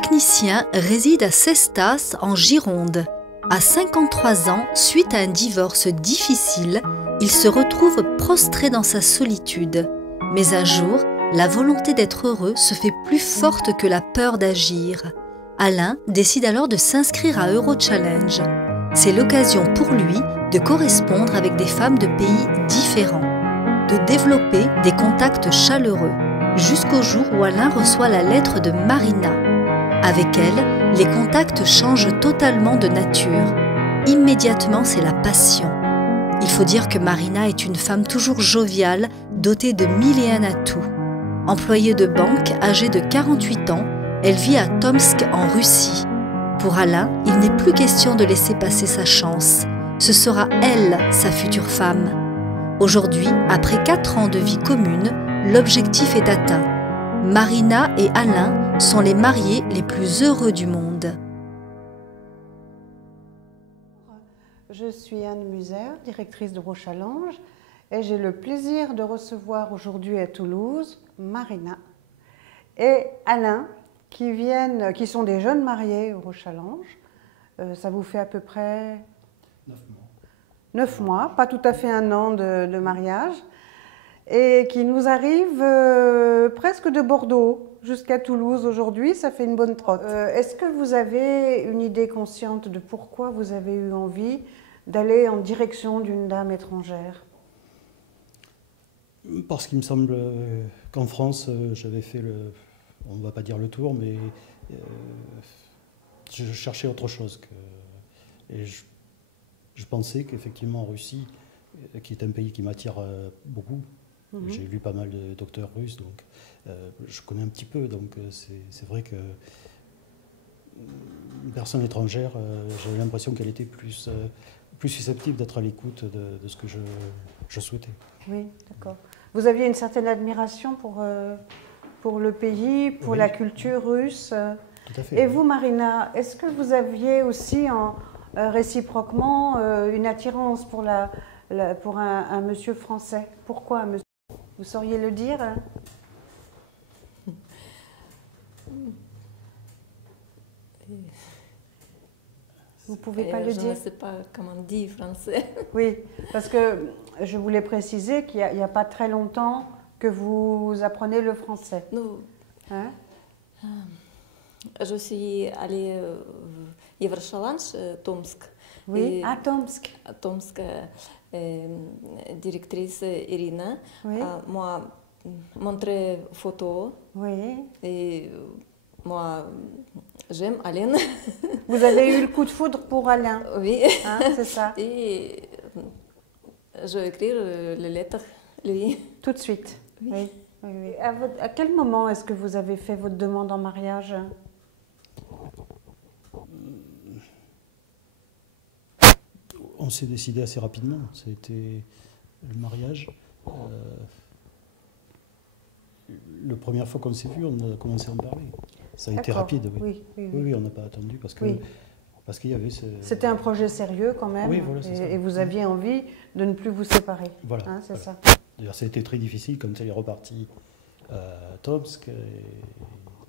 technicien réside à Cestas, en Gironde. À 53 ans, suite à un divorce difficile, il se retrouve prostré dans sa solitude. Mais un jour, la volonté d'être heureux se fait plus forte que la peur d'agir. Alain décide alors de s'inscrire à Eurochallenge. C'est l'occasion pour lui de correspondre avec des femmes de pays différents, de développer des contacts chaleureux, jusqu'au jour où Alain reçoit la lettre de Marina. Avec elle, les contacts changent totalement de nature. Immédiatement, c'est la passion. Il faut dire que Marina est une femme toujours joviale, dotée de 1001 atouts. Employée de banque, âgée de 48 ans, elle vit à Tomsk en Russie. Pour Alain, il n'est plus question de laisser passer sa chance. Ce sera elle, sa future femme. Aujourd'hui, après 4 ans de vie commune, l'objectif est atteint. Marina et Alain sont les mariés les plus heureux du monde. Je suis Anne Muser, directrice d'Eurochallenge, et j'ai le plaisir de recevoir aujourd'hui à Toulouse Marina et Alain, qui sont des jeunes mariés Eurochallenge. Ça vous fait à peu près 9 mois. 9 mois, pas tout à fait un an de mariage, et qui nous arrivent presque de Bordeaux jusqu'à Toulouse aujourd'hui, ça fait une bonne trotte. Est-ce que vous avez une idée consciente de pourquoi vous avez eu envie d'aller en direction d'une dame étrangère? Parce qu'il me semble qu'en France, j'avais fait on ne va pas dire le tour, mais je cherchais autre chose. Et je pensais qu'effectivement en Russie, qui est un pays qui m'attire beaucoup, j'ai lu pas mal de docteurs russes, donc je connais un petit peu, donc c'est vrai que une personne étrangère, j'avais l'impression qu'elle était plus susceptible d'être à l'écoute de ce que je souhaitais. Oui, d'accord. Vous aviez une certaine admiration pour le pays, pour la culture russe. Tout à fait. Et vous, Marina, est-ce que vous aviez aussi réciproquement une attirance pour un monsieur français? Pourquoi un monsieur? Vous sauriez le dire, hein? Vous ne pouvez pas le dire? Je ne sais pas comment on dit français. Oui, parce que je voulais préciser qu'il n'y a pas très longtemps que vous apprenez le français. Ну, Hein? je suis allée à Eurochallenge, Tomsk. Oui, Et à Tomsk. à Tomsk, directrice Irina Oui. m'a montré photo. Oui. Et moi, j'aime Alain. Vous avez eu le coup de foudre pour Alain, Oui. hein, c'est ça? Et je vais écrire les lettres, lui. Tout de suite. Oui. Oui. Oui, oui. À quel moment est-ce que vous avez fait votre demande en mariage? On s'est décidé assez rapidement, c'était le mariage. La première fois qu'on s'est vu, on a commencé à en parler. Ça a été rapide, oui. Oui, on n'a pas attendu parce qu'il y avait C'était un projet sérieux quand même, oui, voilà, c'est ça. et vous aviez envie de ne plus vous séparer. Voilà, hein, c'est voilà. ça. D'ailleurs, ça a été très difficile quand elle est repartie à Tomsk.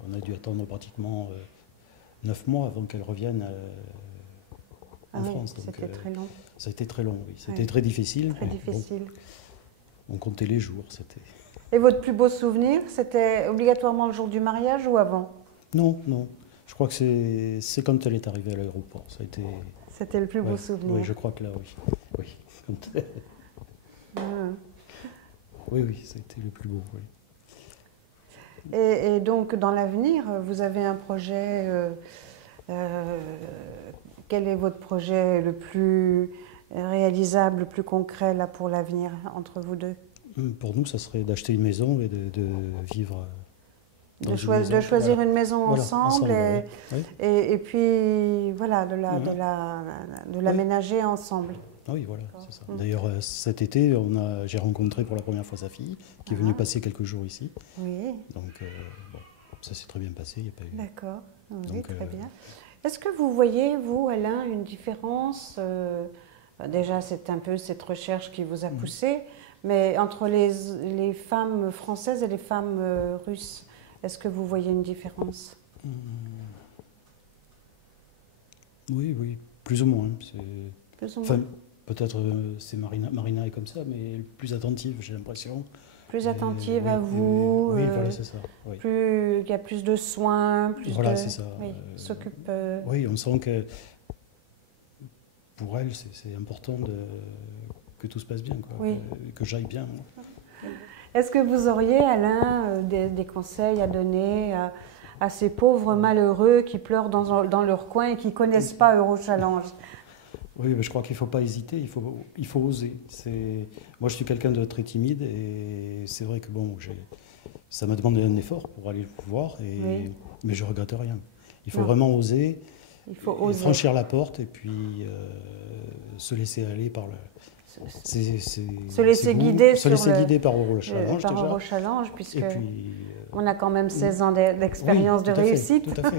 On a dû attendre pratiquement 9 mois avant qu'elle revienne en France. C'était très long. Ça a été très long, oui. C'était très difficile. Très difficile. Bon, on comptait les jours. Et votre plus beau souvenir, c'était obligatoirement le jour du mariage ou avant? Non, non. Je crois que c'est quand elle est arrivée à l'aéroport. Ça a été. C'était le plus beau souvenir. Oui, je crois que là, oui. Oui, oui, ça a été le plus beau. Oui. Et donc, dans l'avenir, vous avez un projet. Quel est votre projet le plus réalisable, le plus concret là, pour l'avenir entre vous deux? Pour nous, ça serait d'acheter une maison et de vivre. De choisir une maison ensemble, oui. Et puis voilà, de l'aménager ensemble. Ah oui, voilà, c'est ça. D'ailleurs, cet été, j'ai rencontré pour la première fois sa fille, qui est venue passer quelques jours ici. Oui. Donc, bon, ça s'est très bien passé. D'accord, oui, très bien. Est-ce que vous voyez, vous, Alain, une différence déjà, c'est un peu cette recherche qui vous a poussé, mais entre les femmes françaises et les femmes russes, est-ce que vous voyez une différence? Oui, oui, plus ou moins. Plus ou Enfin, moins. peut-être c'est Marina est comme ça, mais plus attentive, j'ai l'impression. Plus Et attentive oui, à vous. oui, voilà, c'est ça. Oui. Plus, il y a plus de soins, plus Voilà, de... c'est ça. Oui, s'occupe... Oui, on sent que pour elle, c'est important que tout se passe bien, quoi, Oui. que j'aille bien. Est-ce que vous auriez, Alain, des conseils à donner à ces pauvres malheureux qui pleurent dans leur coin et qui ne connaissent pas Eurochallenge? Oui, mais je crois qu'il ne faut pas hésiter, il faut oser. Moi, je suis quelqu'un de très timide et c'est vrai que bon, ça m'a demandé un effort pour aller le voir, Oui. mais je ne regrette rien. Il faut Non. vraiment oser, Il faut et oser. franchir la porte et puis se laisser aller par le... Se laisser guider se laisser guider par Eurochallenge par déjà. Eurochallenge, puisque Et puis, on a quand même 16 ans d'expérience oui, de tout à fait, réussite. tout à fait.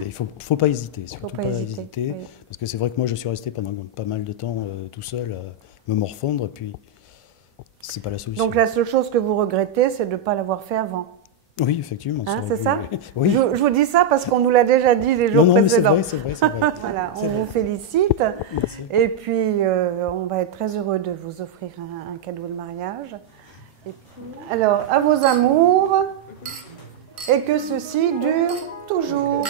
Et il ne faut pas hésiter, surtout pas hésiter, oui. parce que c'est vrai que moi je suis resté pendant pas mal de temps tout seul à me morfondre, et puis c'est pas la solution. Donc la seule chose que vous regrettez, c'est de ne pas l'avoir fait avant. Oui, effectivement. Hein, c'est ça? Oui. Je vous dis ça parce qu'on nous l'a déjà dit les jours Non, mais c'est précédents. vrai, c'est vrai, c'est vrai. Voilà, C'est on vrai. vous félicite. Merci. Et puis, on va être très heureux de vous offrir un cadeau de mariage. Alors, à vos amours, et que ceci dure toujours.